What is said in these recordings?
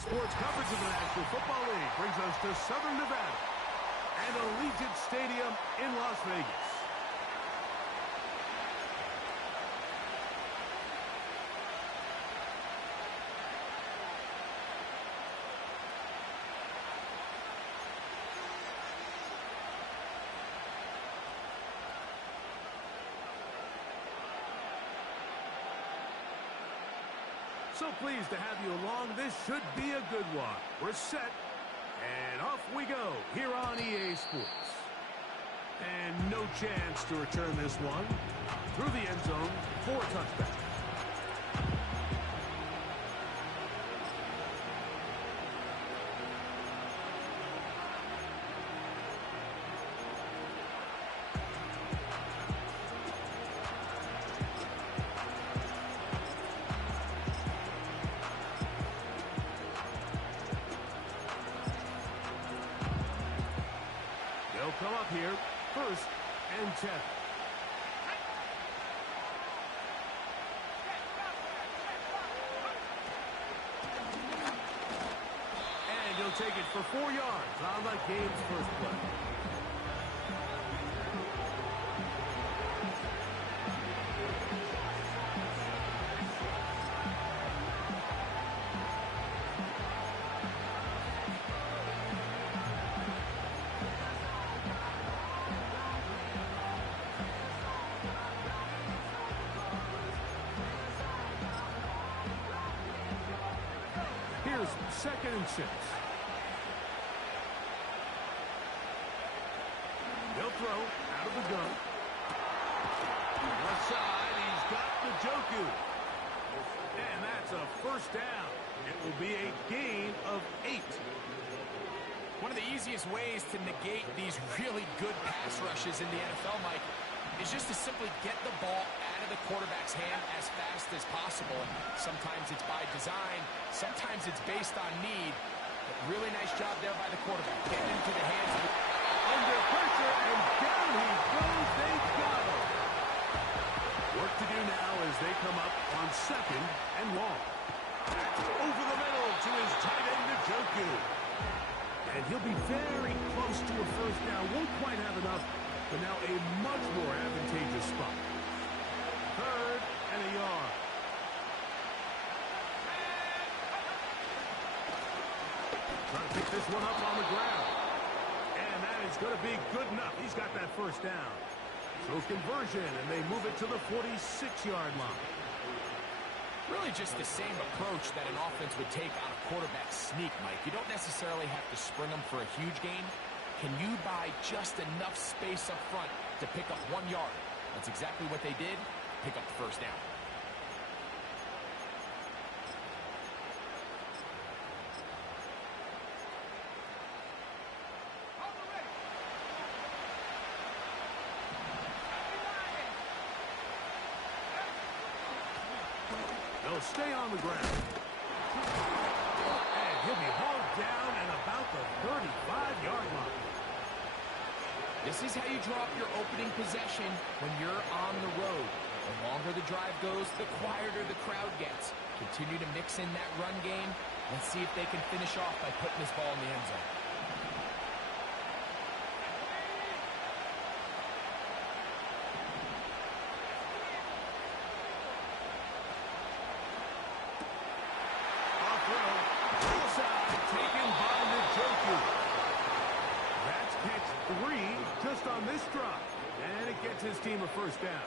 Sports coverage of the National Football League brings us to Southern Nevada and Allegiant Stadium in Las Vegas. So pleased to have you along. This should be a good one. We're set, and off we go here on EA Sports. And no chance to return this one. Through the end zone for a touchdown. They'll come up here, 1st and 10. And he'll take it for 4 yards on the game's first play. Here's 2nd and 6. They'll throw out of the gun. Left side, he's got the Njoku. And that's a 1st down. It will be a gain of 8. One of the easiest ways to negate these really good pass rushes in the NFL, Mike, is just to simply get the ball out of the quarterback's hand as fast as possible. And sometimes it's by design, sometimes it's based on need. But really nice job there by the quarterback, getting into the hands of the... Under pressure, and down he goes. They got him. Work to do now as they come up on 2nd and long. Over the middle to his tight end, Njoku. And he'll be very close to a 1st down. Won't quite have enough, but now a much more advantageous spot. 3rd and a yard. Trying to pick this one up on the ground. And that is going to be good enough. He's got that 1st down. So conversion, and they move it to the 46-yard line. Really just the same approach that an offense would take on a quarterback sneak, Mike. You don't necessarily have to spring them for a huge gain. Can you buy just enough space up front to pick up 1 yard? That's exactly what they did. Pick up the 1st down. They'll stay on the ground. And he'll be hauled down at about the 35-yard line. This is how you draw up your opening possession when you're on the road. The longer the drive goes, the quieter the crowd gets. Continue to mix in that run game. Let's see if they can finish off by putting this ball in the end zone. Off row, inside, taken by Njoku. That's catch 3 just on this drop. And it gets his team a 1st down.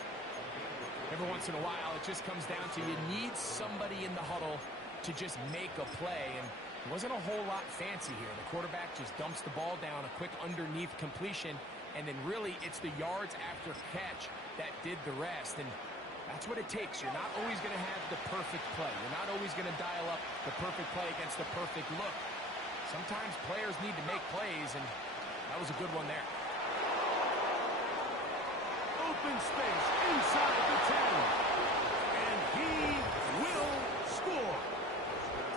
Every once in a while, it just comes down to you need somebody in the huddle to just make a play. And it wasn't a whole lot fancy here. The quarterback just dumps the ball down, a quick underneath completion, and then really it's the yards after catch that did the rest. And that's what it takes. You're not always going to have the perfect play. You're not always going to dial up the perfect play against the perfect look. Sometimes players need to make plays, and that was a good one there. Open space inside the 10. And he will score.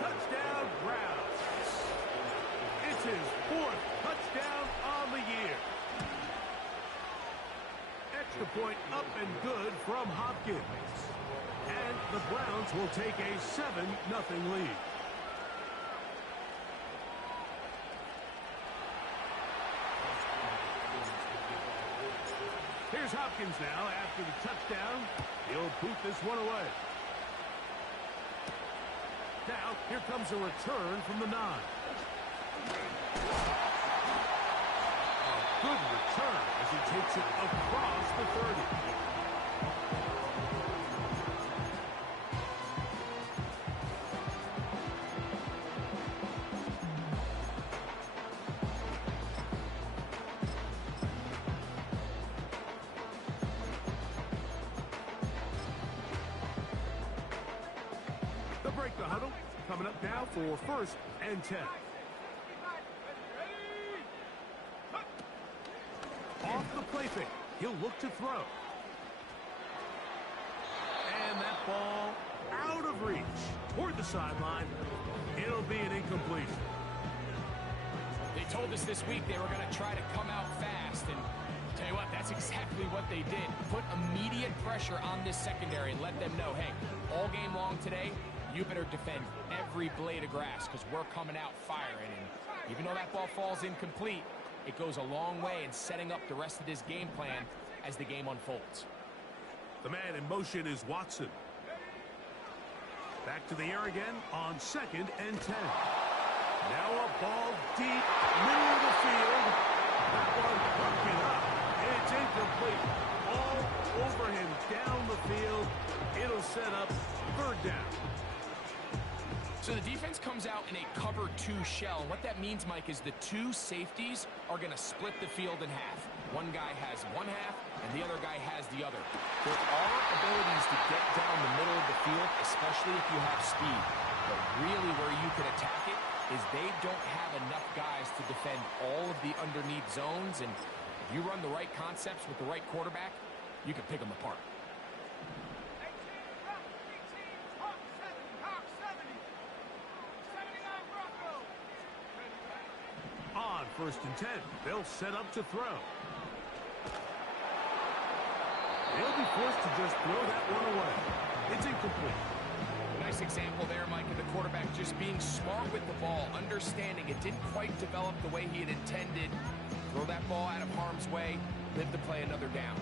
Touchdown, Browns. It's his 4th touchdown on the year. Extra point up and good from Hopkins. And the Browns will take a 7-0 lead. Here's Hopkins now after the touchdown. He'll boot this one away. Now, here comes a return from the 9. A good return as he takes it across the 30. They'll break the huddle. Coming up now for 1st and 10. Off the play fake. He'll look to throw. And that ball out of reach toward the sideline. It'll be an incompletion. They told us this week they were going to try to come out fast, and tell you what, that's exactly what they did. Put immediate pressure on this secondary and let them know, hey, all game long today, you better defend every blade of grass because we're coming out firing. And even though that ball falls incomplete, it goes a long way in setting up the rest of this game plan as the game unfolds. The man in motion is Watson. Back to the air again on 2nd and 10. Now a ball deep, middle of the field. That one broken up. It's incomplete. All over him down the field. It'll set up 3rd down. So the defense comes out in a cover 2 shell. What that means, Mike, is the 2 safeties are going to split the field in half. One guy has one half, and the other guy has the other. There are abilities to get down the middle of the field, especially if you have speed. But really where you can attack it is they don't have enough guys to defend all of the underneath zones. And if you run the right concepts with the right quarterback, you can pick them apart. On 1st and 10, they'll set up to throw. They'll be forced to just throw that one away. It's incomplete. Nice example there, Mike, of the quarterback just being smart with the ball, understanding it didn't quite develop the way he had intended. Throw that ball out of harm's way, live to play another down.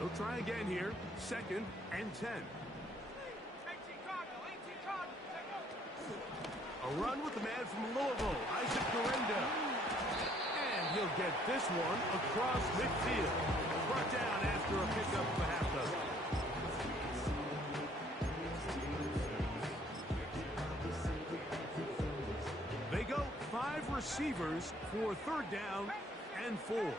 They'll try again here. 2nd and 10. A run with the man from Louisville, Isaac Norenda. And he'll get this one across midfield. Brought down after a pickup of a half dozen. They go 5 receivers for 3rd down and 4.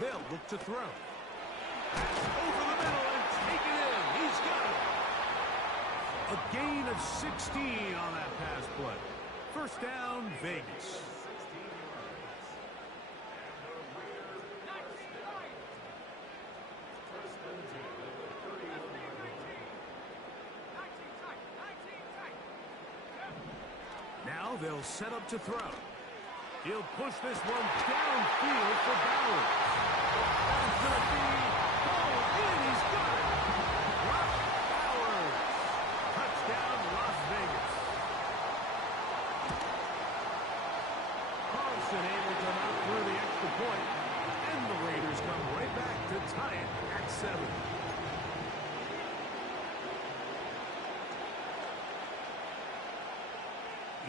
They'll look to throw. Pass over the middle and take it in. He's got it. A gain of 16 on that pass play. 1st down, Vegas. Now they'll set up to throw. He'll push this one downfield for Bowers. That's going to be pulled in. He's got it. Brock Bowers. Touchdown, Las Vegas. Carlson able to knock through the extra point, and the Raiders come right back to tie it at 7.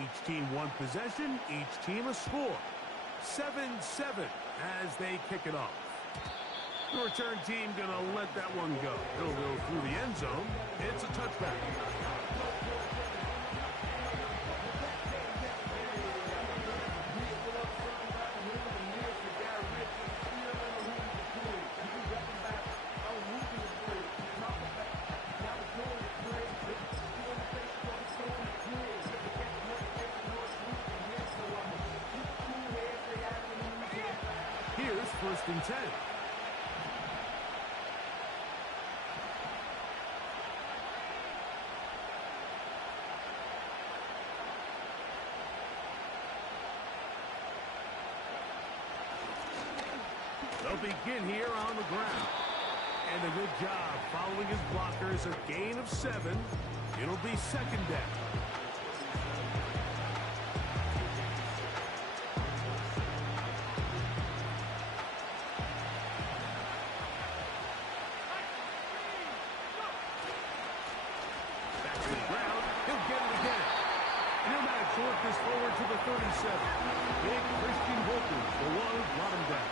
Each team one possession, each team a score. 7-7 as they kick it off. The return team going to let that one go. It'll go through the end zone. It's a touchback. Here's 1st and 10. They'll begin here on the ground. And a good job following his blockers. A gain of 7. It'll be second down. Back to the ground. He'll get it again. And he'll manage to work this forward to the 37. Big Christian Wilkins, the one who brought him down.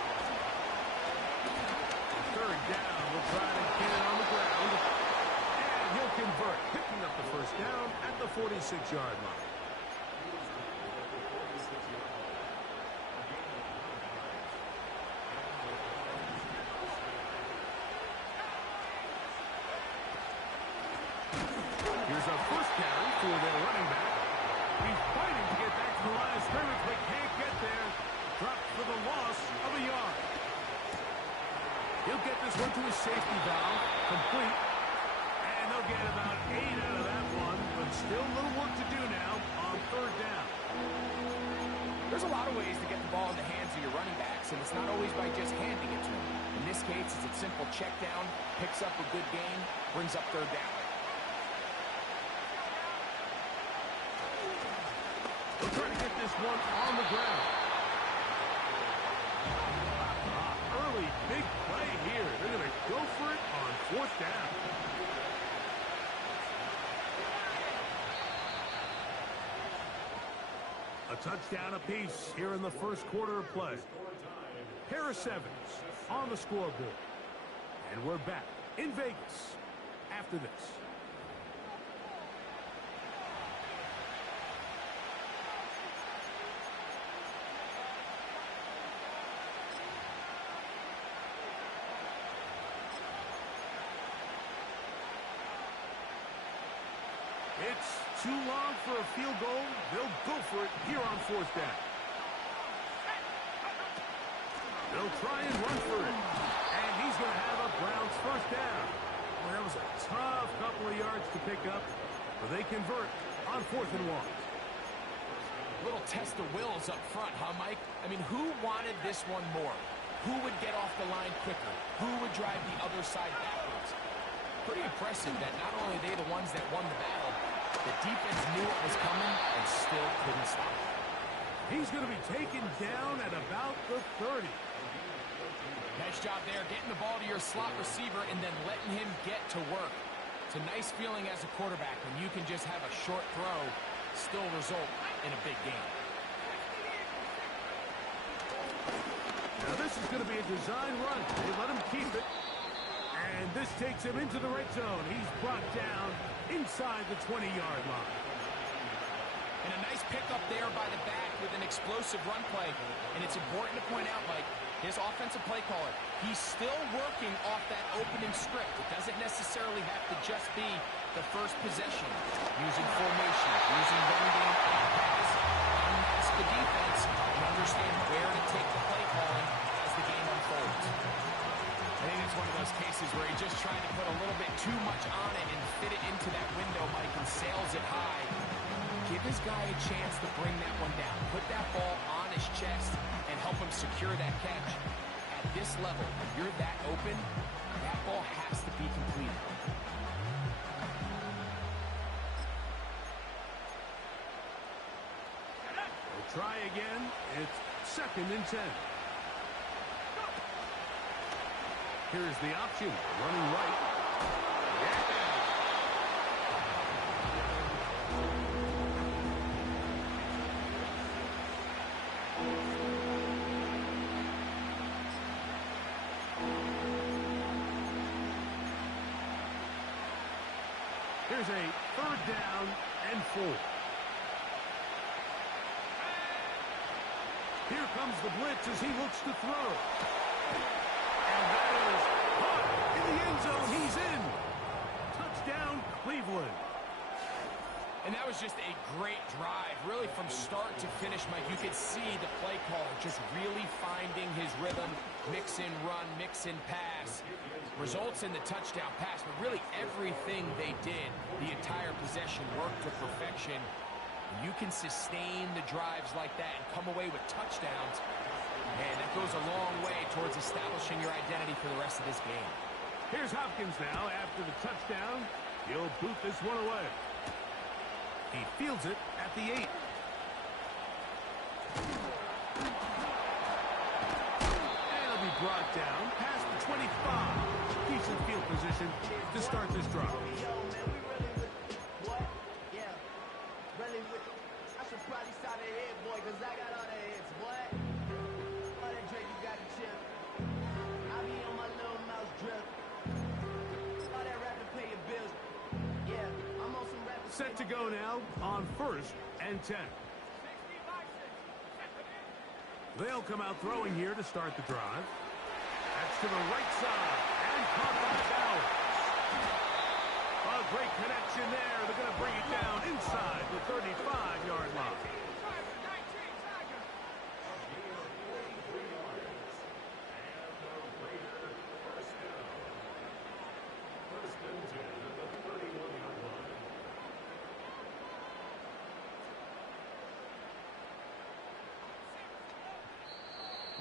Third down. We'll try to get it on the ground. And he'll convert, picking up the first down at the 46-yard line. Here's a first carry for their running back. He's fighting to get back to the line of scrimmage, but can't get there. Dropped for the loss of a yard. He'll get this one to his safety valve, complete. And they'll get about 8 out of that one, but still a little work to do now on third down. There's a lot of ways to get the ball in the hands of your running backs, and it's not always by just handing it to them. In this case, it's a simple check down, picks up a good gain, brings up third down. They'll try to get this one on the ground. Early big play here. They're going to go for it on fourth down. A touchdown apiece here in the first quarter of play. Pair of 7s on the scoreboard. And we're back in Vegas after this. It's too long for a field goal. They'll go for it here on fourth down. They'll try and run for it. And he's going to have a Browns first down. Well, that was a tough couple of yards to pick up, but they convert on 4th and 1. Little test of wills up front, huh, Mike? I mean, who wanted this one more? Who would get off the line quicker? Who would drive the other side backwards? Pretty impressive that not only are they the ones that won the battle, the defense knew it was coming and still couldn't stop it. He's going to be taken down at about the 30. Nice job there, getting the ball to your slot receiver and then letting him get to work. It's a nice feeling as a quarterback when you can just have a short throw, still result in a big game. Now this is going to be a design run. They let him keep it. And this takes him into the red zone. He's brought down inside the 20-yard line. And a nice pickup there by the back with an explosive run play. And it's important to point out, Mike, his offensive play caller, he's still working off that opening script. It doesn't necessarily have to just be the first possession. Using formation, using run game, pass, unmask the defense, and understand where to take the play calling as the game unfolds. I think it's one of those cases where he just tried to put a little bit too much on it and fit it into that window, Mike, and sails it high. Give his guy a chance to bring that one down. Put that ball on his chest and help him secure that catch. At this level, when you're that open, that ball has to be completed. We'll try again. It's 2nd and 10. Here's the option. Running right. Yeah. Here's a 3rd down and 4. Here comes the blitz as he looks to throw. And that is caught in the end zone. He's in. Touchdown, Cleveland. And that was just a great drive, really from start to finish, Mike. You could see the play caller just really finding his rhythm, mix in run, mix in pass. Results in the touchdown pass, but really everything they did, the entire possession worked to perfection. You can sustain the drives like that and come away with touchdowns. And that goes a long way towards establishing your identity for the rest of this game. Here's Hopkins now after the touchdown. He'll boot this one away. He fields it at the 8. And he'll be brought down past the 25. Decent field position to start this drive. I should probably start it here, boy, because I got all the hits, boy. All that Drake, you got the chip. I be on my little mouse drip. All that rap to pay your bills. Yeah, I'm on some rap. Set to go now on 1st and 10. They'll come out throwing here to start the drive. That's to the right side and caught by Bowers. A great connection there. They're going to bring it down inside the 35-yard line.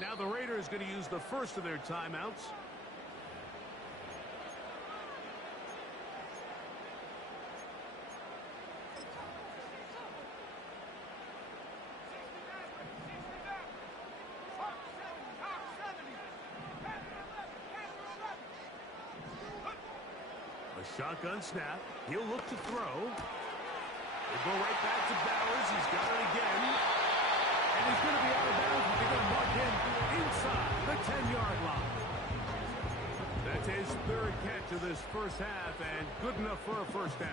Now the Raiders going to use the first of their timeouts. A shotgun snap. He'll look to throw. They go right back to Bowers. He's got it again. And he's going to be out of bounds, but they're going to mark him inside the 10-yard line. That's his 3rd catch of this first half, and good enough for a first down.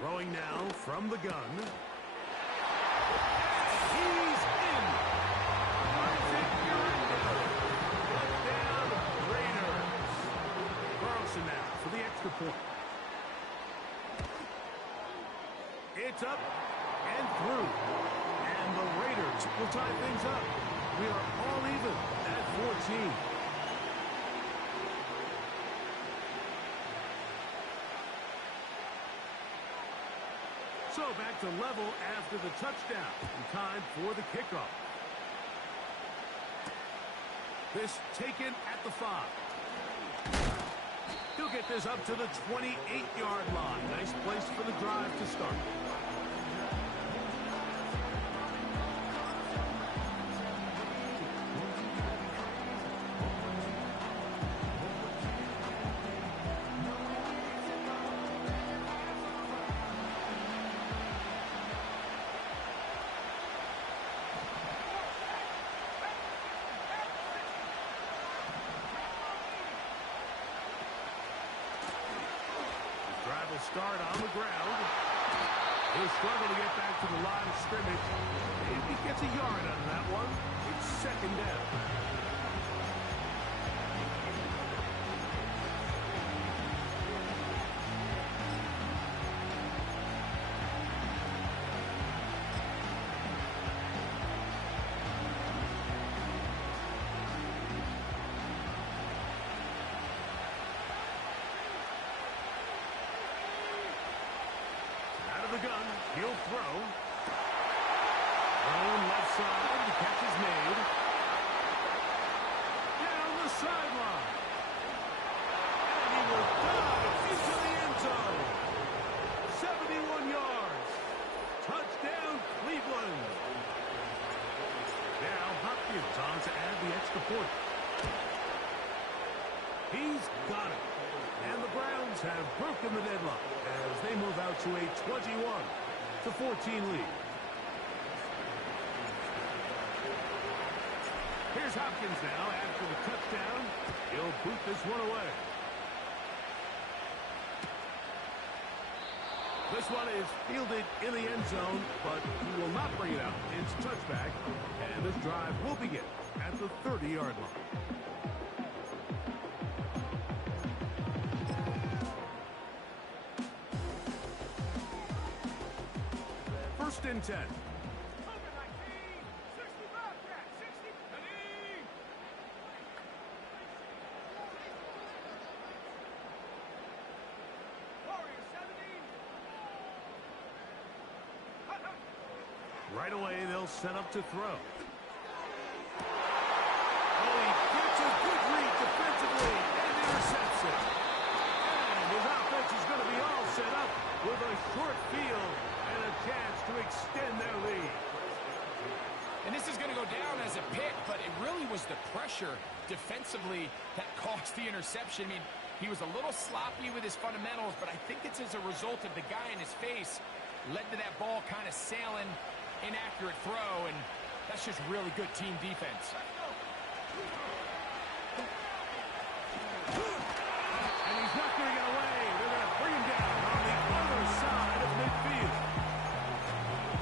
Throwing now from the gun. He's in. Touchdown, Raiders. Carlson now for the extra point. It's up and through. And the Raiders will tie things up. We are all even at 14. So back to level after the touchdown. And time for the kickoff. This taken at the 5. He'll get this up to the 28-yard line. Nice place for the drive to start. Start on the ground. He'll struggle to get back to the line of scrimmage. Maybe gets a yard out of that one. It's 2nd down. The gun, he'll throw. Thrown left side, the catch is made. Down the sideline. And he will dive into the end zone. 71 yards. Touchdown, Cleveland. Now Hopkins on to add the extra point. He's got it. And the Browns have broken the deadlock as they move out to a 21-14 lead. Here's Hopkins now after the touchdown. He'll boot this one away. This one is fielded in the end zone, but he will not bring it out. It's touchback, and this drive will begin at the 30-yard line. 1st and 10. Right away, they'll set up to throw. Oh, he gets a good read defensively and intercepts it. And his offense is going to be all set up with a short field and a chance to extend their lead. And this is going to go down as a pick, but it really was the pressure defensively that caused the interception. I mean, he was a little sloppy with his fundamentals, but I think it's as a result of the guy in his face led to that ball kind of sailing, inaccurate throw, and that's just really good team defense. And he's not going to get away. They're going to bring him down on the other side of midfield.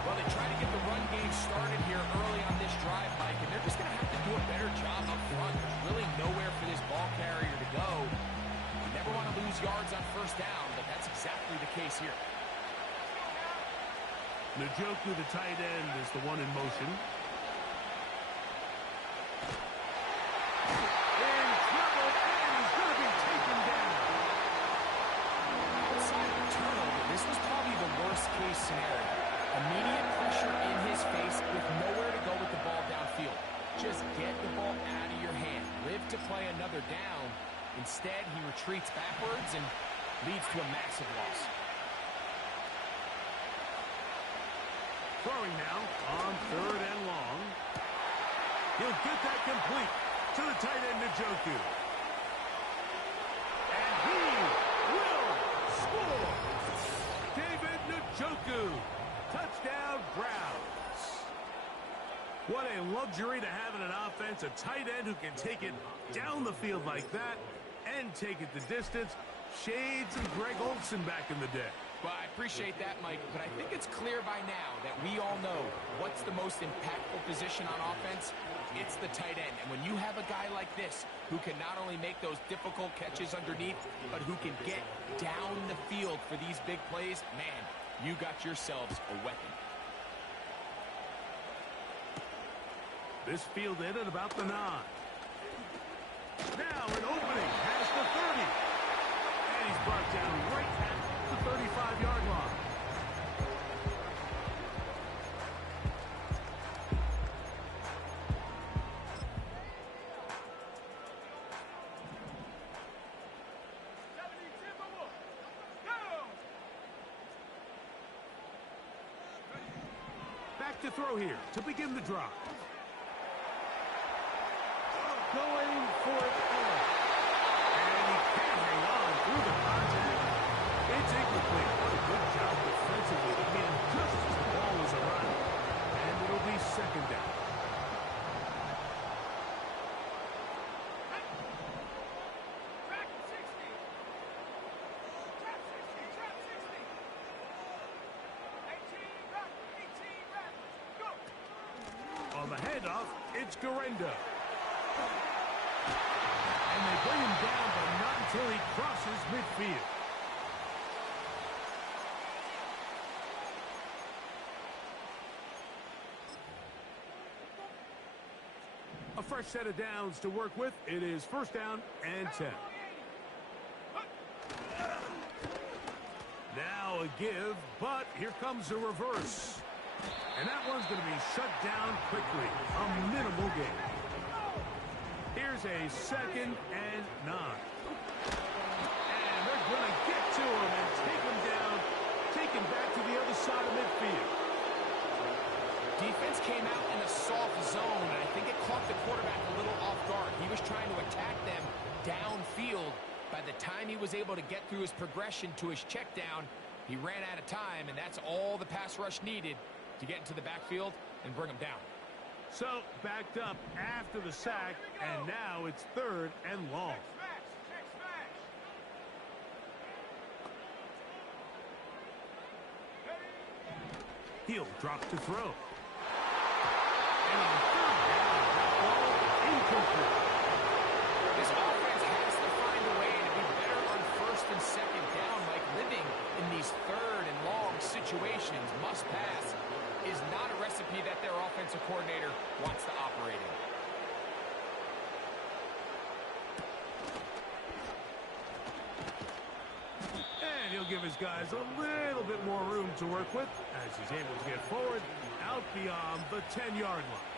Well, they try to get the run game started here early on this drive, Mike, and they're just going to have to do a better job up front. There's really nowhere for this ball carrier to go. You never want to lose yards on first down, but that's exactly the case here. Njoku, the tight end, is the one in motion. In trouble, and he's going to be taken down. Outside of the turnover, this was probably the worst-case scenario. Immediate pressure in his face with nowhere to go with the ball downfield. Just get the ball out of your hand. Live to play another down. Instead, he retreats backwards and leads to a massive loss. Throwing now on 3rd and long. He'll get that complete to the tight end, Njoku. And he will score. David Njoku. Touchdown, Browns. What a luxury to have in an offense, a tight end who can take it down the field like that and take it the distance. Shades of Greg Olsen back in the day. Well, I appreciate that, Mike, but I think it's clear by now that we all know what's the most impactful position on offense. It's the tight end. And when you have a guy like this who can not only make those difficult catches underneath, but who can get down the field for these big plays, man, you got yourselves a weapon. This fielded at about the 9. Now an opening has the 30. And he's brought down right at the 35-yard line. Back to throw here to begin the drive. Going for it all. And he can't hang on through the contact. It's incomplete. What a good job defensively to hit just as the ball was arriving. And it'll be 2nd down. On the handoff, it's Garenda. And they bring him down, but not until he crosses midfield. A fresh set of downs to work with. It is 1st down and 10. Now a give, but here comes a reverse. And that one's going to be shut down quickly. A minimal gain. Here's a 2nd and 9. And they're going to get to him and take him down, take him back to the other side of midfield. Defense came out in a soft zone, and I think it caught the quarterback a little off guard. He was trying to attack them downfield. By the time he was able to get through his progression to his check down, he ran out of time, and that's all the pass rush needed to get into the backfield and bring him down. So, backed up after the sack, and now it's 3rd and long. He'll drop to throw. And on 3rd down, that ball incomplete. This offense has to find a way to be better on 1st and 2nd down, like living in these 3rd and long situations, must pass, is not a recipe that their offensive coordinator wants to operate in. And he'll give his guys a little bit more room to work with as he's able to get forward out beyond the 10-yard line.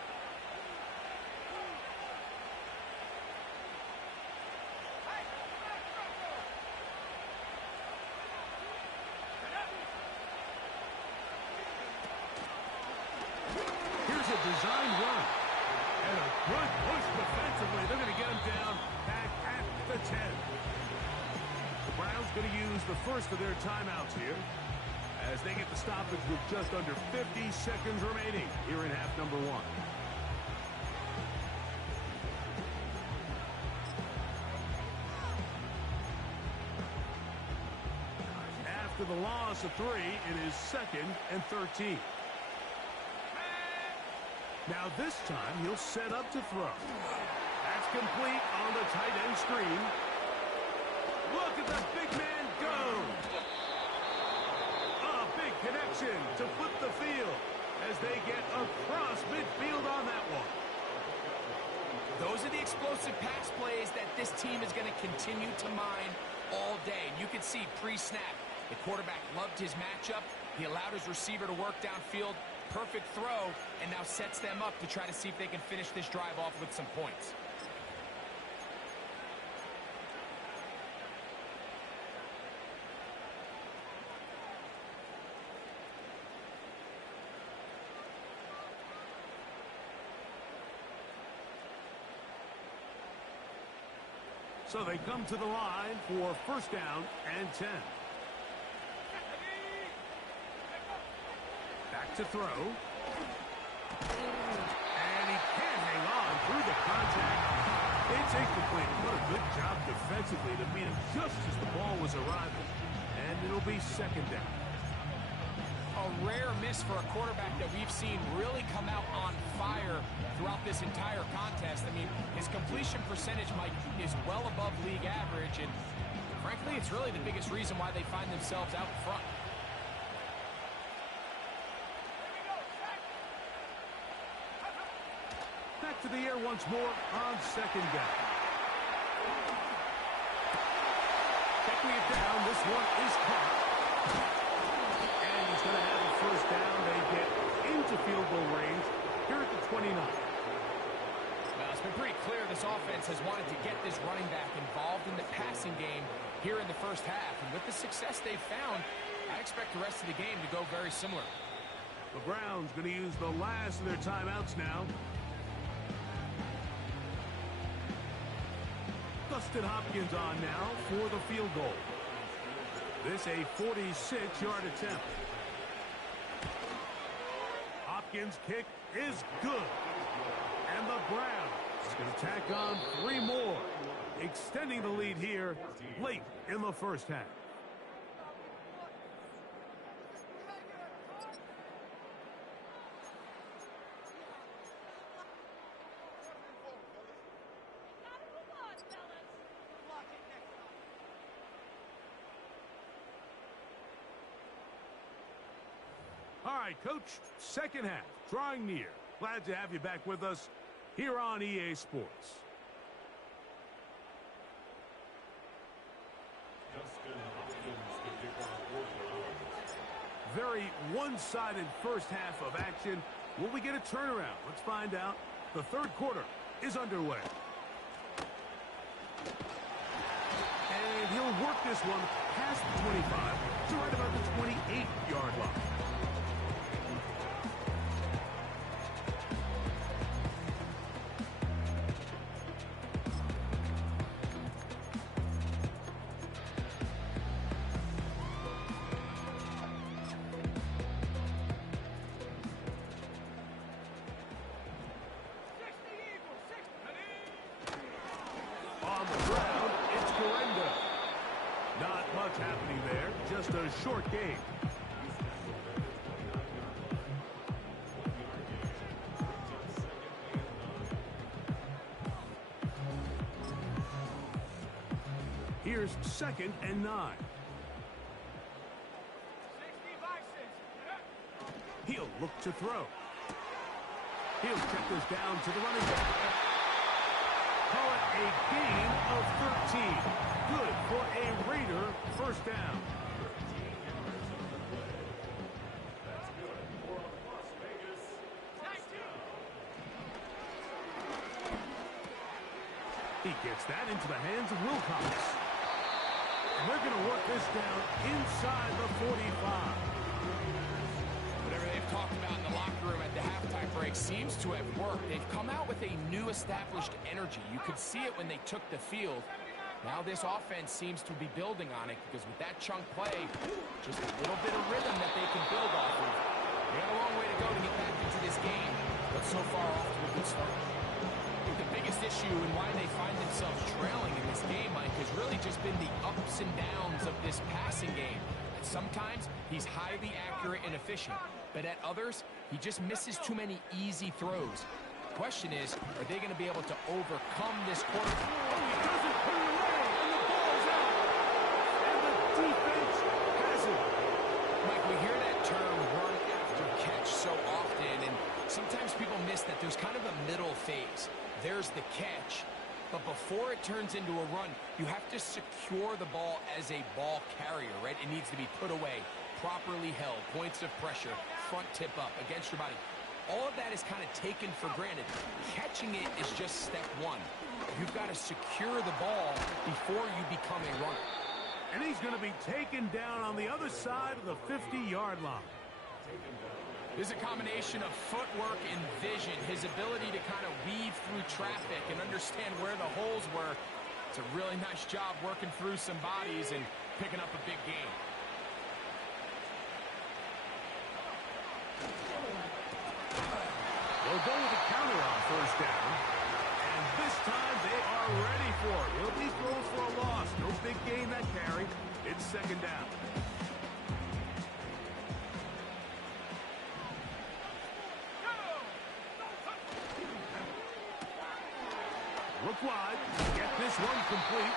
Here's a design run. And a good push defensively. They're going to get him down back at the 10. The Browns going to use the first of their timeouts here as they get the stoppage with just under 50 seconds remaining here in half number 1. After the loss of 3, it is 2nd and 13. Now this time he'll set up to throw. That's complete on the tight end screen. Look at the big man go. A big connection to flip the field as they get across midfield on that one. Those are the explosive pass plays that this team is going to continue to mine all day. You can see pre-snap, the quarterback loved his matchup. He allowed his receiver to work downfield. Perfect throw, and now sets them up to try to see if they can finish this drive off with some points. So they come to the line for first down and 10. Back to throw. And he can't hang on through the contact. It's incomplete. What a good job defensively to beat him just as the ball was arriving. And it'll be second down. A rare miss for a quarterback that we've seen really come out on fire throughout this entire contest. I mean, his completion percentage, Mike, is well above league average. And frankly, it's really the biggest reason why they find themselves out in front. Back to the air once more on second down. Checking it down, this one is caught. And he's going to have a first down. They get into field goal range here at the 29. Well, it's been pretty clear this offense has wanted to get this running back involved in the passing game here in the first half. And with the success they've found, I expect the rest of the game to go very similar. The Browns going to use the last of their timeouts now. Dustin Hopkins on now for the field goal. This a 46-yard attempt. Hopkins' kick is good. And the Browns going to tack on 3 more, extending the lead here late in the first half. All right, Coach, second half, drawing near. Glad to have you back with us here on EA Sports. Very one-sided first half of action. Will we get a turnaround? Let's find out. The third quarter is underway. And he'll work this one past the 25 to right about the 28-yard line. Happening there, just a short game. Here's 2nd and 9. He'll look to throw. He'll check this down to the running back. Call it a gain of 13. Good for a Raider first down. He gets that into the hands of Wilcox. And they're going to work this down inside the 45. Whatever they've talked about in the locker room at the halftime break seems to have worked. They've come out with a new established energy. You could see it when they took the field. Now this offense seems to be building on it because with that chunk play, just a little bit of rhythm that they can build off of. They got a long way to go to get back into this game, but so far off to a good start. I think the biggest issue and why they find themselves trailing in this game, Mike, has really just been the ups and downs of this passing game. And sometimes he's highly accurate and efficient, but at others, he just misses too many easy throws. The question is, are they going to be able to overcome this quarterback? Oh, he doesn't put it away, and the ball's out. And the defense has it. Mike, we hear that term run after catch so often, and sometimes people miss that there's kind of a middle phase. There's the catch, but before it turns into a run, you have to secure the ball as a ball carrier, right? It needs to be put away, properly held, points of pressure, front tip up against your body. All of that is kind of taken for granted. Catching it is just step one. You've got to secure the ball before you become a runner. And he's going to be taken down on the other side of the 50-yard line. There's a combination of footwork and vision, his ability to kind of weave through traffic and understand where the holes were. It's a really nice job working through some bodies and picking up a big gain. They'll go with a counter on first down. And this time they are ready for it. Will be thrown for a loss. No big gain that carry. It's second down. Look wide. Get this one complete.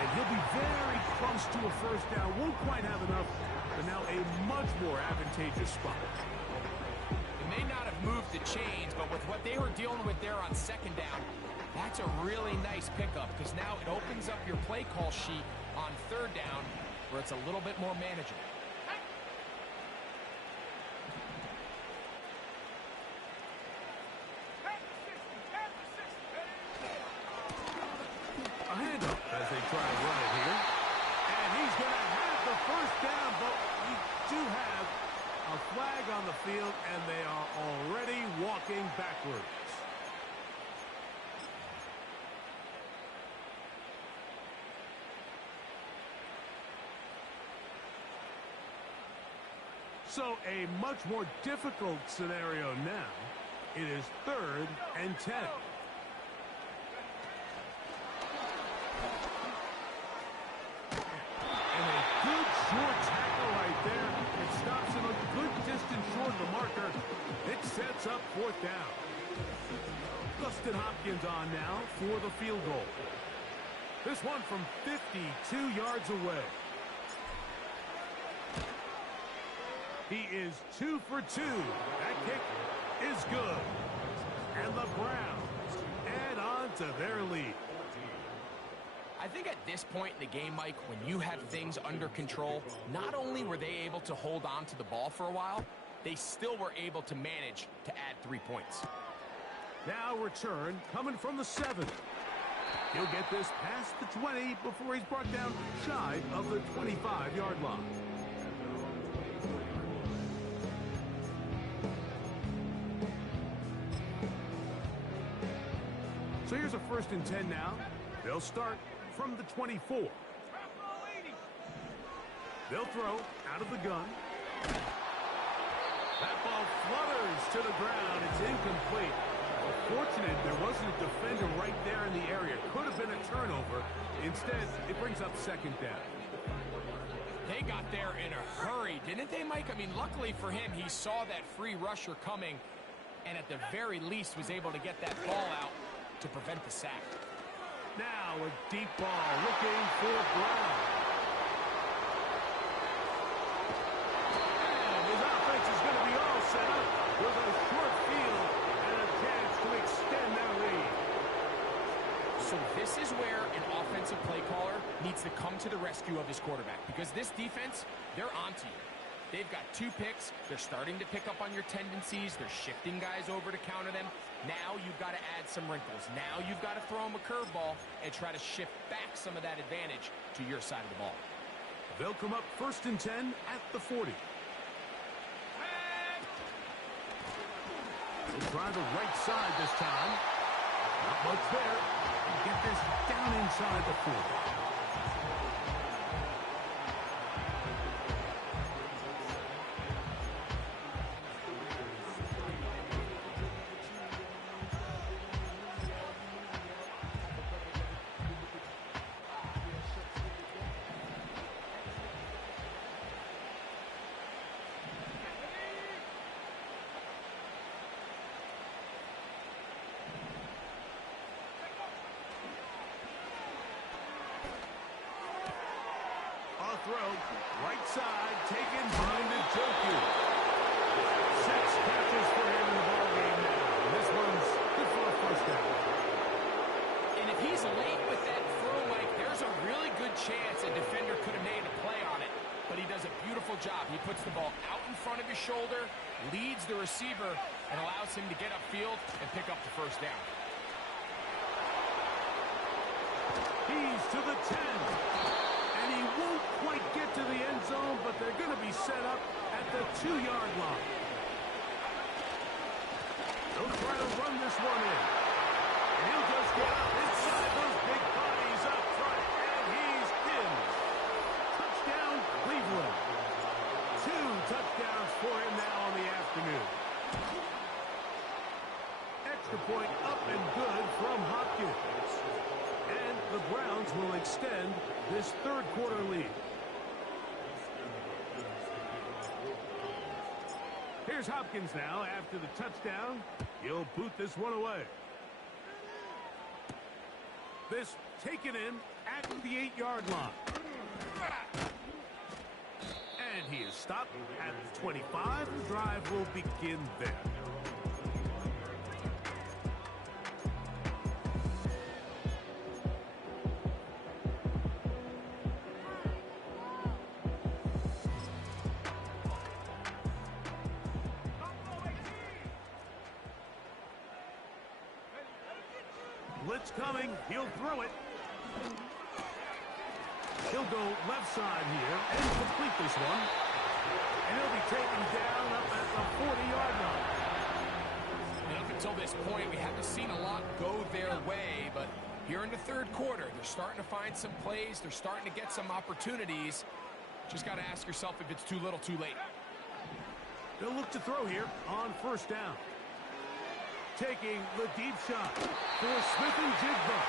And he'll be very close to a first down. Won't quite have enough, but now a much more advantageous spot. They may not have moved the chains, but with what they were dealing with there on second down, that's a really nice pickup because now it opens up your play call sheet on third down where it's a little bit more manageable. A handoff as they try to run it here. And he's going to have the first down, but we do have a flag on the field, and they are already walking backwards. So a much more difficult scenario now. It is 3rd and 10. And a good short tackle right there. It stops him a good distance short of the marker. It sets up 4th down. Dustin Hopkins on now for the field goal. This one from 52 yards away. He is 2 for 2. That kick is good. And the Browns add on to their lead. I think at this point in the game, Mike, when you have things under control, not only were they able to hold on to the ball for a while, they still were able to manage to add 3 points. Now return coming from the 7. He'll get this past the 20 before he's brought down shy of the 25-yard line. So here's a 1st and 10 now. They'll start from the 24. They'll throw out of the gun. That ball flutters to the ground. It's incomplete. Fortunate there wasn't a defender right there in the area. Could have been a turnover. Instead, it brings up 2nd down. They got there in a hurry, didn't they, Mike? I mean, luckily for him, he saw that free rusher coming and at the very least was able to get that ball out to prevent the sack. Now a deep ball looking for Brown. And his offense is going to be all set up with a short field and a chance to extend their lead. So this is where an offensive play caller needs to come to the rescue of his quarterback because this defense, they're onto you. They've got 2 picks. They're starting to pick up on your tendencies. They're shifting guys over to counter them. Now you've got to add some wrinkles. Now you've got to throw them a curveball and try to shift back some of that advantage to your side of the ball. They'll come up 1st and 10 at the 40. They'll try the right side this time. Not much there. Get this down inside the 40. Throw, right side, taken by Njoku. 6 catches for him in the ballgame now. This one's good for a 1st down. And if he's late with that throw, Mike, there's a really good chance a defender could have made a play on it. But he does a beautiful job. He puts the ball out in front of his shoulder, leads the receiver, and allows him to get upfield and pick up the 1st down. He's to the 10. And he won't quite get to the end zone, but they're going to be set up at the 2-yard line. They'll try to run this one in. And he'll just get up inside those big bodies up front. And he's in. Touchdown, Cleveland. 2 touchdowns for him now on the afternoon. Extra point up and good from Hopkins. And the Browns will extend this 3rd quarter lead. Here's Hopkins now after the touchdown. He'll boot this one away. This taken in at the 8-yard line. And he is stopped at the 25. The drive will begin there. Blitz coming. He'll throw it. He'll go left side here and complete this one. And he'll be taken down up at the 40-yard line. And up until this point, we haven't seen a lot go their way, but here in the 3rd quarter, they're starting to find some plays. They're starting to get some opportunities. Just got to ask yourself if it's too little, too late. They'll look to throw here on 1st down. Taking the deep shot for Smith and Jigba.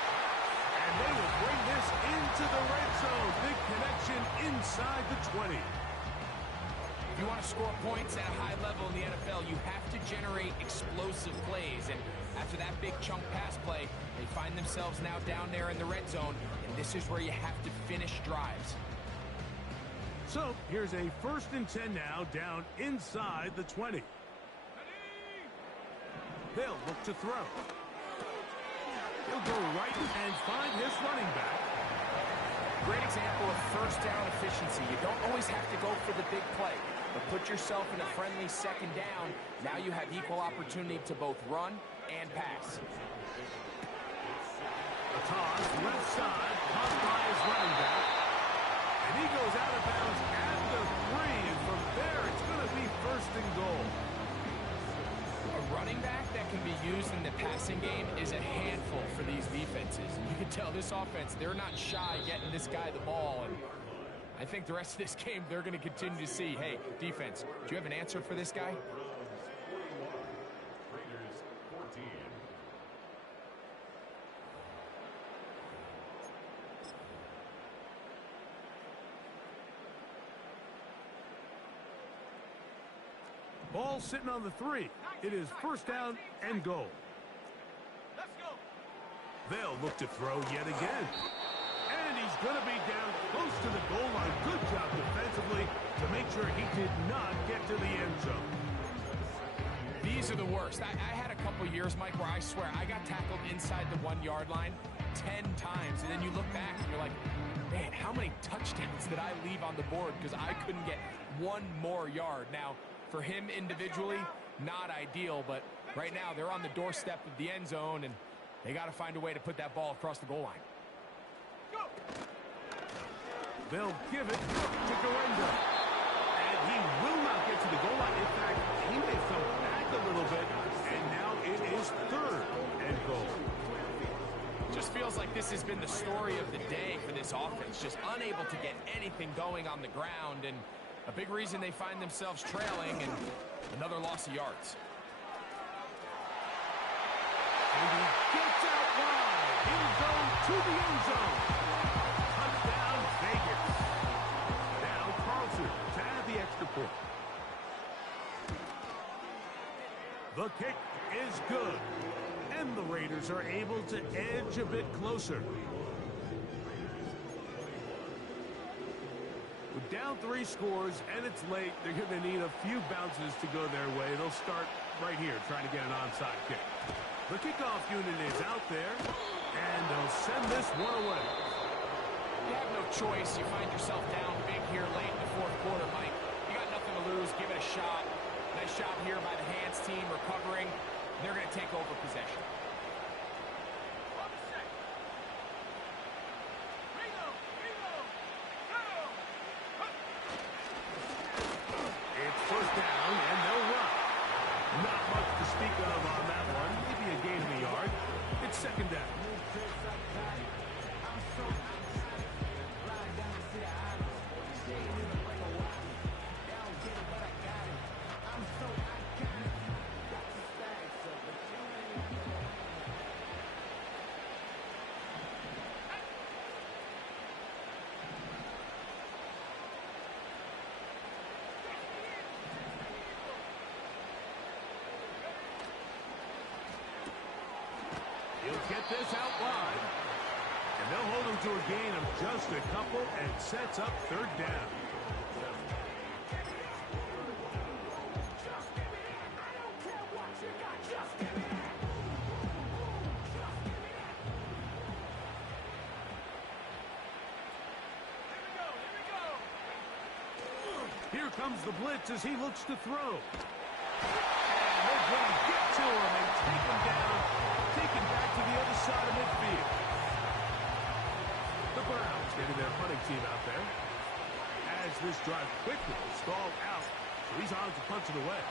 And they will bring this into the red zone. Big connection inside the 20. If you want to score points at a high level in the NFL, you have to generate explosive plays. And after that big chunk pass play, they find themselves now down there in the red zone. And this is where you have to finish drives. So here's a 1st and 10 now down inside the 20. They'll look to throw. He'll go right and find his running back. Great example of 1st down efficiency. You don't always have to go for the big play, but put yourself in a friendly 2nd down. Now you have equal opportunity to both run and pass. A toss left side, caught by his running back. And he goes out of bounds at the 3. And from there, it's going to be 1st and goal. A running back that can be used in the passing game is a handful for these defenses. And you can tell this offense, they're not shy getting this guy the ball. And I think the rest of this game, they're going to continue to see, hey, defense, do you have an answer for this guy? Ball sitting on the 3. It is 1st down and goal. Let's go. They'll look to throw yet again. And he's going to be down close to the goal line. Good job defensively to make sure he did not get to the end zone. These are the worst. I had a couple years, Mike, where I swear I got tackled inside the 1-yard line, 10 times, and then you look back and you're like, man, how many touchdowns did I leave on the board because I couldn't get one more yard? Now, for him individually, not ideal, but right now they're on the doorstep of the end zone, and they got to find a way to put that ball across the goal line. They'll give it to Garenda. And he will not get to the goal line. In fact, he may come back a little bit, and now it is third and goal. Just feels like this has been the story of the day for this offense. Just unable to get anything going on the ground, and a big reason they find themselves trailing, and another loss of yards. And he gets out wide. He'll go to the end zone. Touchdown, Vegas. Now Carlson to add the extra point. The kick is good. And the Raiders are able to edge a bit closer. With down 3 scores and it's late, they're going to need a few bounces to go their way. They'll start right here trying to get an onside kick. The kickoff unit is out there, and they'll send this one away. You have no choice. You find yourself down big here late in the fourth quarter, Mike. You got nothing to lose. Give it a shot. Nice job here by the hands team recovering. They're going to take over possession. It's first down, and they'll run. Not much to speak of on that one. Maybe a gain in the yard. It's second down. He'll get this out wide. And they'll hold him to a gain of just a couple and sets up third down. Here comes the blitz as he looks to throw. And they're going to get to him and take him down. Taken back to the other side of midfield. The Browns getting their punting team out there. As this drive quickly stalled out, so he's on to punch it away.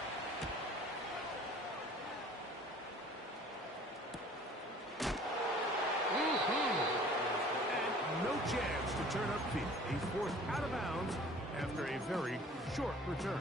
And no chance to turn upfield. He's forced out of bounds after a very short return.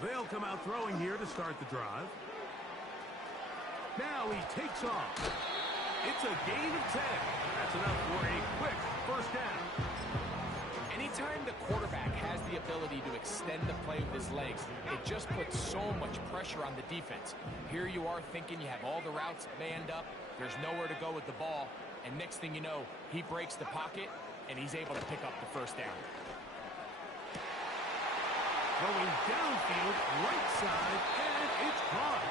They'll come out throwing here to start the drive. Now he takes off. It's a gain of 10. That's enough for a quick first down. Anytime the quarterback has the ability to extend the play with his legs, it just puts so much pressure on the defense. Here you are thinking you have all the routes manned up, there's nowhere to go with the ball, and next thing you know, he breaks the pocket, and he's able to pick up the first down. Going downfield, right side, and it's caught.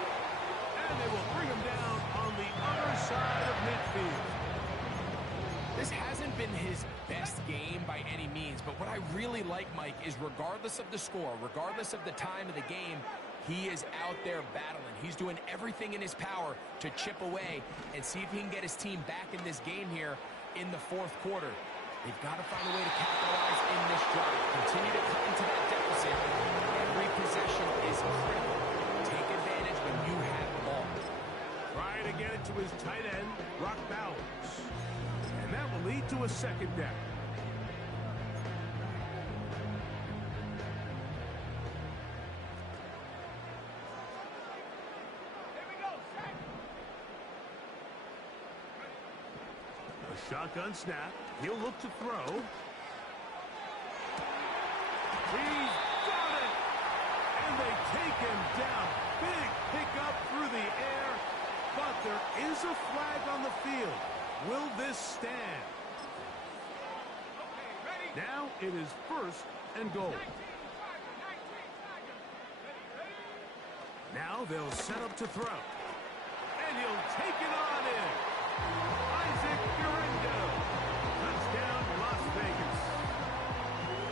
And they will bring him down on the other side of midfield. This hasn't been his best game by any means, but what I really like, Mike, is regardless of the score, regardless of the time of the game, he is out there battling. He's doing everything in his power to chip away and see if he can get his team back in this game here in the fourth quarter. They've got to find a way to capitalize in this drive. Continue to cut into that deficit. Every possession is critical. Take advantage when you have the ball. Trying to get it to his tight end, Brock Bowers. And that will lead to a second down. A shotgun snap. He'll look to throw. There's a flag on the field. Will this stand? Now it is first and goal. Now they'll set up to throw. And he'll take it on in. Isaac Guerrero. Touchdown, Las Vegas.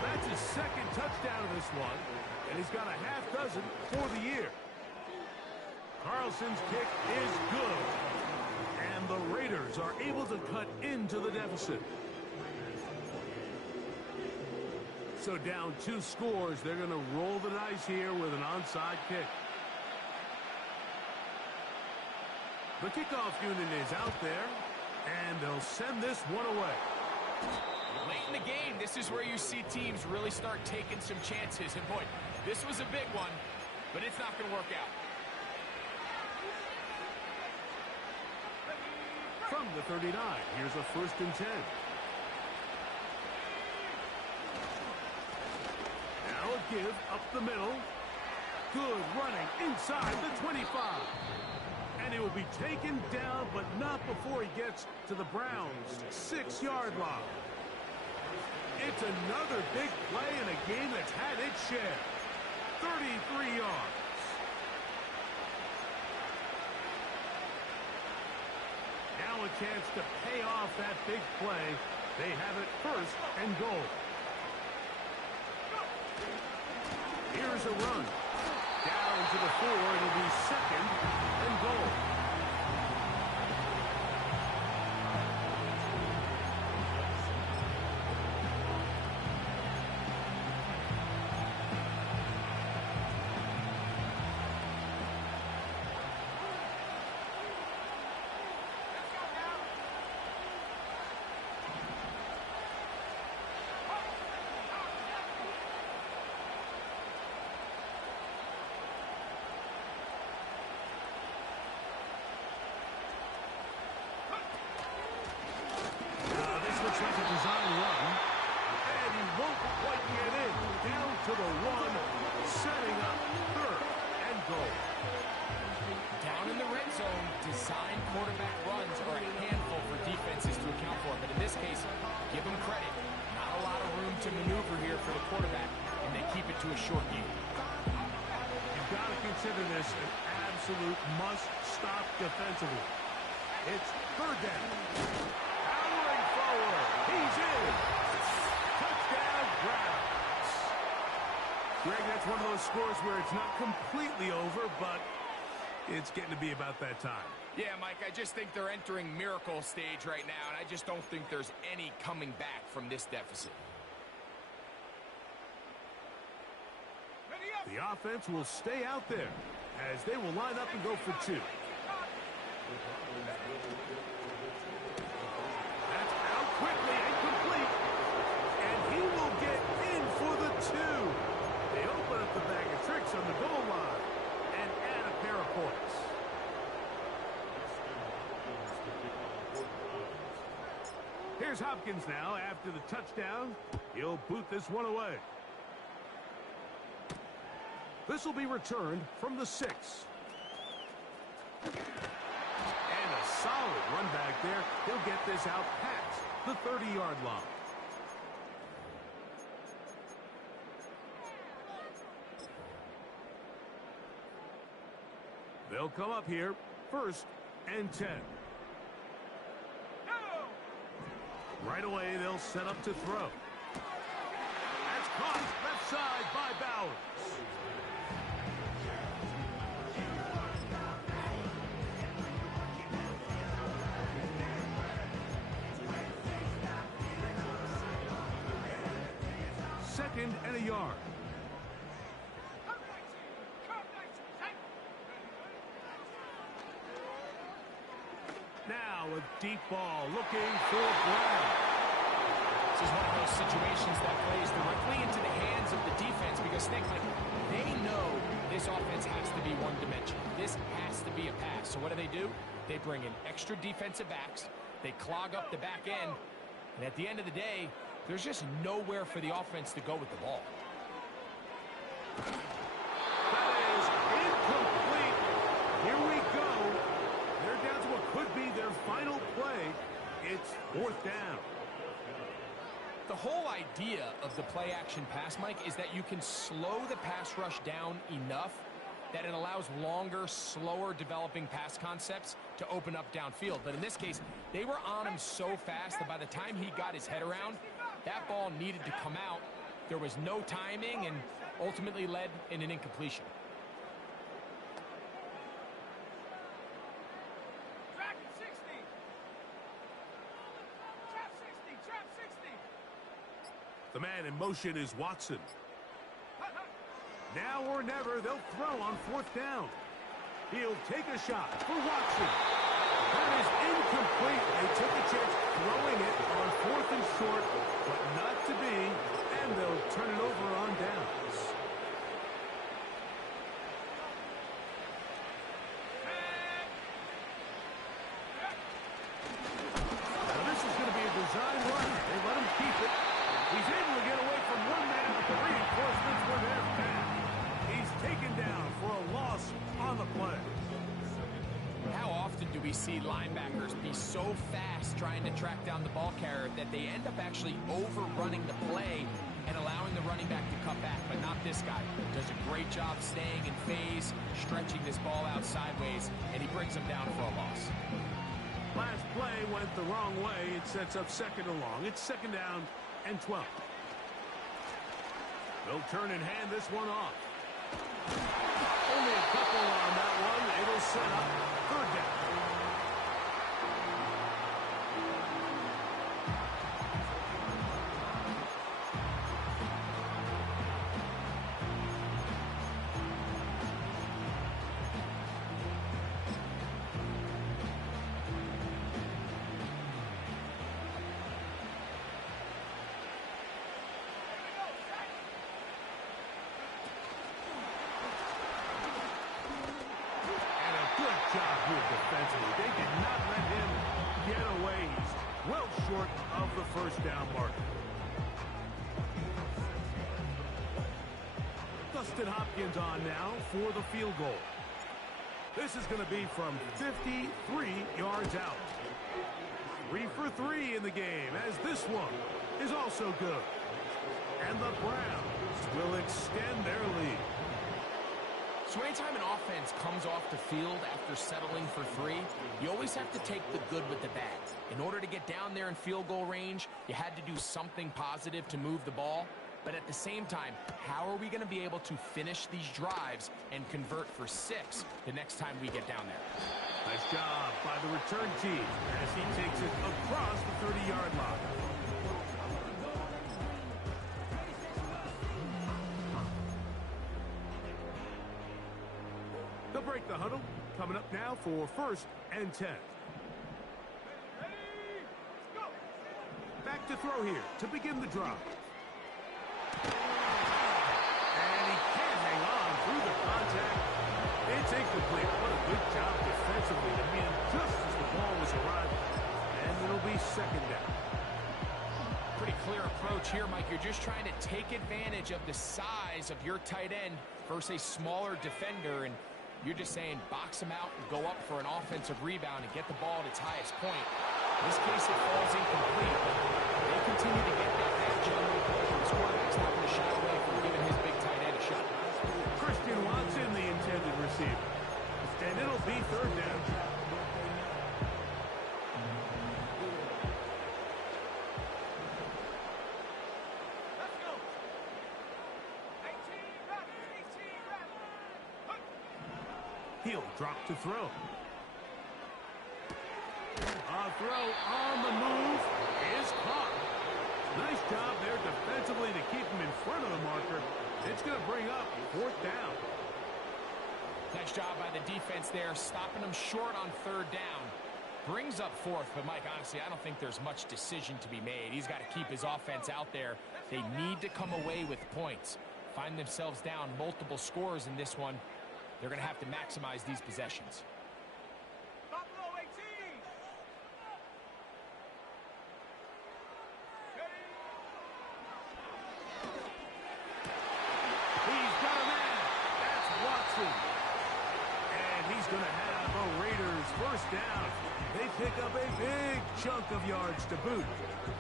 That's his second touchdown of this one, and he's got a half dozen for the year. Carlson's kick is good, and the Raiders are able to cut into the deficit. So down 2 scores, they're going to roll the dice here with an onside kick. The kickoff unit is out there, and they'll send this one away. Late in the game, this is where you see teams really start taking some chances. And boy, this was a big one, but it's not going to work out. From the 39, here's a 1st and 10. Now a give up the middle. Good running inside the 25. And he will be taken down, but not before he gets to the Browns' 6-yard line. It's another big play in a game that's had its share. 33 yards. Now a chance to pay off that big play. They have it 1st and goal. Here's a run. Down to the 4. It'll be 2nd and goal. Looks like a design run, and he won't quite get in. Down to the 1, setting up 3rd and goal. Down in the red zone, design quarterback runs are a handful for defenses to account for. But in this case, give them credit. Not a lot of room to maneuver here for the quarterback, and they keep it to a short game. You've got to consider this an absolute must-stop defensively. It's 3rd down. Powering forward. He's in. Touchdown, Browns. Greg, that's one of those scores where it's not completely over, but it's getting to be about that time. Yeah, Mike, I just think they're entering miracle stage right now, and I just don't think there's any coming back from this deficit. The offense will stay out there as they will line up and go for 2. That's out quickly and complete. And he will get in for the 2. They open up the bag of tricks on the goal line and add a pair of points. Here's Hopkins now after the touchdown. He'll boot this one away. This will be returned from the 6. And a solid run back there. He'll get this out past the 30-yard line. They'll come up here, 1st and 10. Right away, they'll set up to throw. That's caught left side by Bowers. Second and a yard. Now a deep ball looking for Brown. This is one of those situations that plays directly into the hands of the defense because think, like, they know this offense has to be one-dimensional. This has to be a pass. So what do? They bring in extra defensive backs. They clog up the back end. And at the end of the day, there's just nowhere for the offense to go with the ball. That is incomplete. Here we go. They're down to a could be their final play. It's 4th down. The whole idea of the play-action pass, Mike, is that you can slow the pass rush down enough that it allows longer, slower developing pass concepts to open up downfield. But in this case, they were on him so fast that by the time he got his head around, that ball needed to come out. There was no timing and ultimately led in an incompletion. The man in motion is Watson. Now or never, they'll throw on 4th down. He'll take a shot for Watson. That is incomplete. They took a chance throwing it on 4th and short, but not to be, and they'll turn it over on downs. Now this is going to be a design run. They let him keep it. He's able to get away from one man, but the reinforcements were there back. He's taken down for a loss on the play. How often do we see linebackers be so fast trying to track down the ball carrier that they end up actually overrunning the play and allowing the running back to cut back? But not this guy. Does a great job staying in phase, stretching this ball out sideways, and he brings him down for a loss. Last play went the wrong way. It sets up 2nd and long. It's 2nd down and 12. They'll turn and hand this one off. Only a couple on that one. It'll set up 3rd down. Defensively. They did not let him get away. He's well short of the 1st down marker. Dustin Hopkins on now for the field goal. This is going to be from 53 yards out. 3 for 3 in the game, as this one is also good. And the Browns will extend their lead. So anytime an offense comes off the field after settling for 3, you always have to take the good with the bad. In order to get down there in field goal range, you had to do something positive to move the ball. But at the same time, how are we going to be able to finish these drives and convert for 6 the next time we get down there? Nice job by the return team as he takes it across the 30-yard line. They'll break the huddle. Coming up now for 1st and 10. Back to throw here to begin the drive. And he can't hang on through the contact. It's incomplete. What a good job defensively to be in just as the ball was arriving. And it'll be 2nd down. Pretty clear approach here, Mike. You're just trying to take advantage of the size of your tight end versus a smaller defender, and you're just saying box him out and go up for an offensive rebound and get the ball at its highest point. In this case, it falls incomplete, but they continue to get that matchup. The quarterback's not going to shy away from giving his big tight end a shot. Christian Watson, the intended receiver. And it'll be 3rd down. He'll drop to throw. A throw on the move is caught. Nice job there defensively to keep him in front of the marker. It's going to bring up 4th down. Nice job by the defense there, stopping him short on 3rd down. Brings up 4th, but Mike, honestly, I don't think there's much decision to be made. He's got to keep his offense out there. They need to come away with points. Find themselves down multiple scores in this one. They're going to have to maximize these possessions. He's got a man. That's Watson. And he's going to have a Raiders 1st down They pick up a big chunk of yards to boot.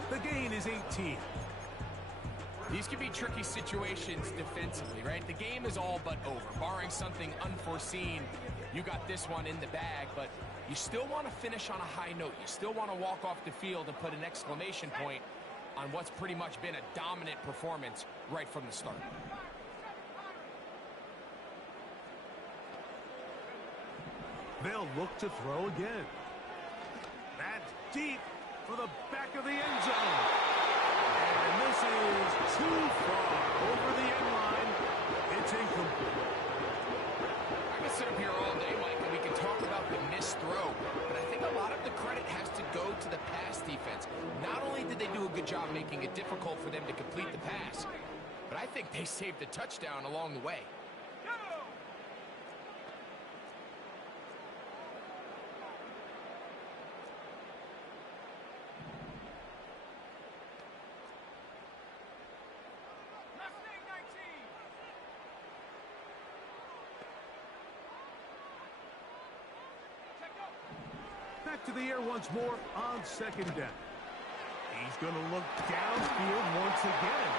The gain is 18. These can be tricky situations defensively, right? The game is all but over. Barring something unforeseen, you got this one in the bag, but you still want to finish on a high note. You still want to walk off the field and put an exclamation point on what's pretty much been a dominant performance right from the start. They'll look to throw again. That's deep for the back of the end zone. And this is too far over the end line. It's incomplete. I can sit up here all day, Mike, and we can talk about the missed throw, but I think a lot of the credit has to go to the pass defense. Not only did they do a good job making it difficult for them to complete the pass, but I think they saved a touchdown along the way. Back to the air once more on second down. He's going to look downfield once again.